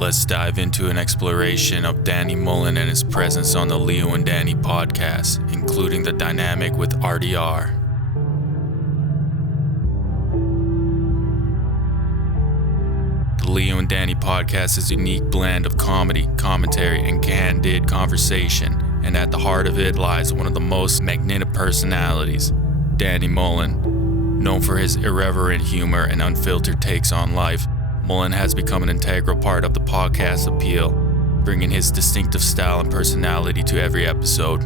Let's dive into an exploration of Danny Mullen and his presence on the Leo and Danny podcast, including the dynamic with RDR. The Leo and Danny podcast is a unique blend of comedy, commentary, and candid conversation, and at the heart of it lies one of the most magnetic personalities, Danny Mullen. Known for his irreverent humor and unfiltered takes on life, Mullen has become an integral part of the podcast's appeal, bringing his distinctive style and personality to every episode.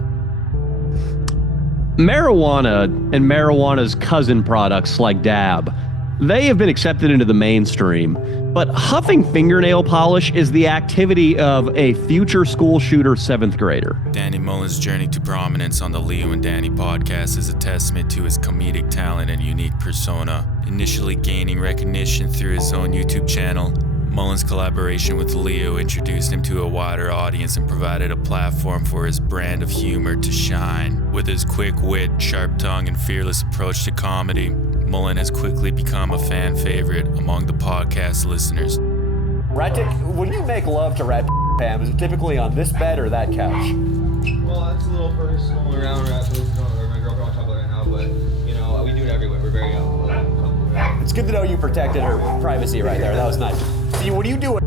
Marijuana and marijuana's cousin products like dab, they have been accepted into the mainstream, but huffing fingernail polish is the activity of a future school shooter 7th grader. Danny Mullen's journey to prominence on the Leo and Danny podcast is a testament to his comedic talent and unique persona. Initially gaining recognition through his own YouTube channel, Mullen's collaboration with Leo introduced him to a wider audience and provided a platform for his brand of humor to shine. With his quick wit, sharp tongue, and fearless approach to comedy, Mullen has quickly become a fan favorite among the podcast listeners. Ratic, when you make love to Rat Pam, is it typically on this bed or that couch? Well, it's a little personal around Rat. My girlfriend won't talk about it right now, but you know, we do it everywhere. We're very It's good to know you protected her privacy right there. That was nice. See, what do you do?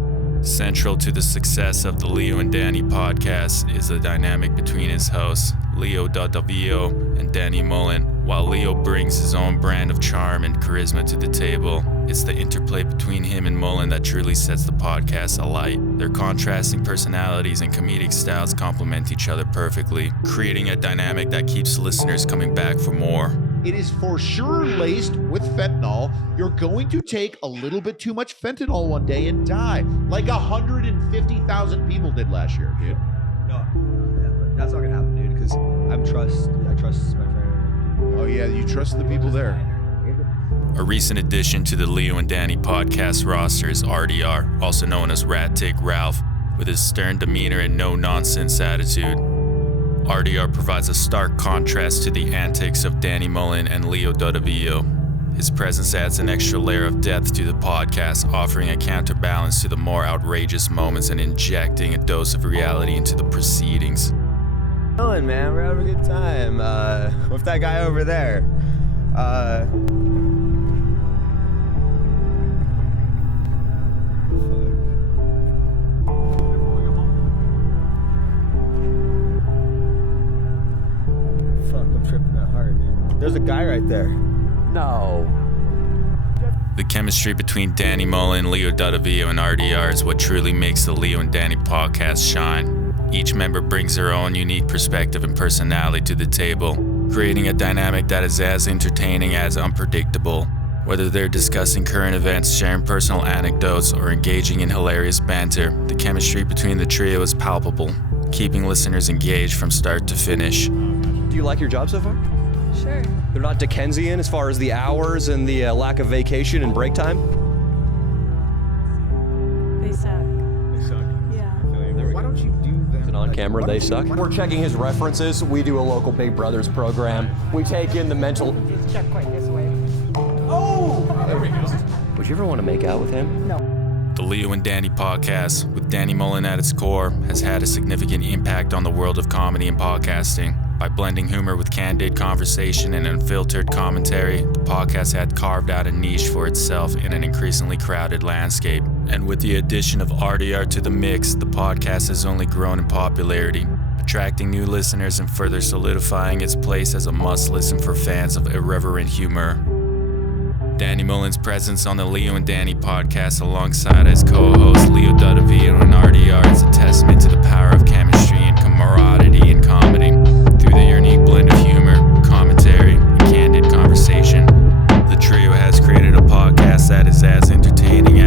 Central to the success of the Leo and Danny podcast is the dynamic between his hosts, Leo Dadavio and Danny Mullen. While Leo brings his own brand of charm and charisma to the table, it's the interplay between him and Mullen that truly sets the podcast alight. Their contrasting personalities and comedic styles complement each other perfectly, creating a dynamic that keeps listeners coming back for more. It is for sure laced with fentanyl. You're going to take a little bit too much fentanyl one day and die, like 150,000 people did last year, dude. No, but that's not gonna happen, dude. Because I trust my friend. Oh yeah, you trust the people there. A recent addition to the Leo and Danny podcast roster is RDR, also known as Rat Tick Ralph, with his stern demeanor and no-nonsense attitude. RDR provides a stark contrast to the antics of Danny Mullen and Leo Dadavio. His presence adds an extra layer of depth to the podcast, offering a counterbalance to the more outrageous moments and injecting a dose of reality into the proceedings. Chilling, man. We're having a good time. With that guy over there. Fuck, I'm tripping that hard, dude. There's a guy right there. No. The chemistry between Danny Mullen, Leo Dadavio, and RDR is what truly makes the Leo and Danny podcast shine. Each member brings their own unique perspective and personality to the table, creating a dynamic that is as entertaining as unpredictable. Whether they're discussing current events, sharing personal anecdotes, or engaging in hilarious banter, the chemistry between the trio is palpable, keeping listeners engaged from start to finish. Do you like your job so far? Sure. They're not Dickensian as far as the hours and the lack of vacation and break time? They suck. Yeah. Why don't you do them? Is it on camera? They suck? We're checking his references. We do a local Big Brothers program. We take in the mental... Just check quite this way. There we go. Would you ever want to make out with him? No. The Leo and Danny podcast, with Danny Mullen at its core, has had a significant impact on the world of comedy and podcasting. By blending humor with candid conversation and unfiltered commentary, the podcast had carved out a niche for itself in an increasingly crowded landscape. And with the addition of RDR to the mix, the podcast has only grown in popularity, attracting new listeners and further solidifying its place as a must-listen for fans of irreverent humor. Danny Mullen's presence on the Leo and Danny podcast alongside his co-hosts Leo Dadavio and RDR is a testament to the power of chemistry and camaraderie in comedy. Through the unique blend of humor, commentary, and candid conversation, the trio has created a podcast that is as entertaining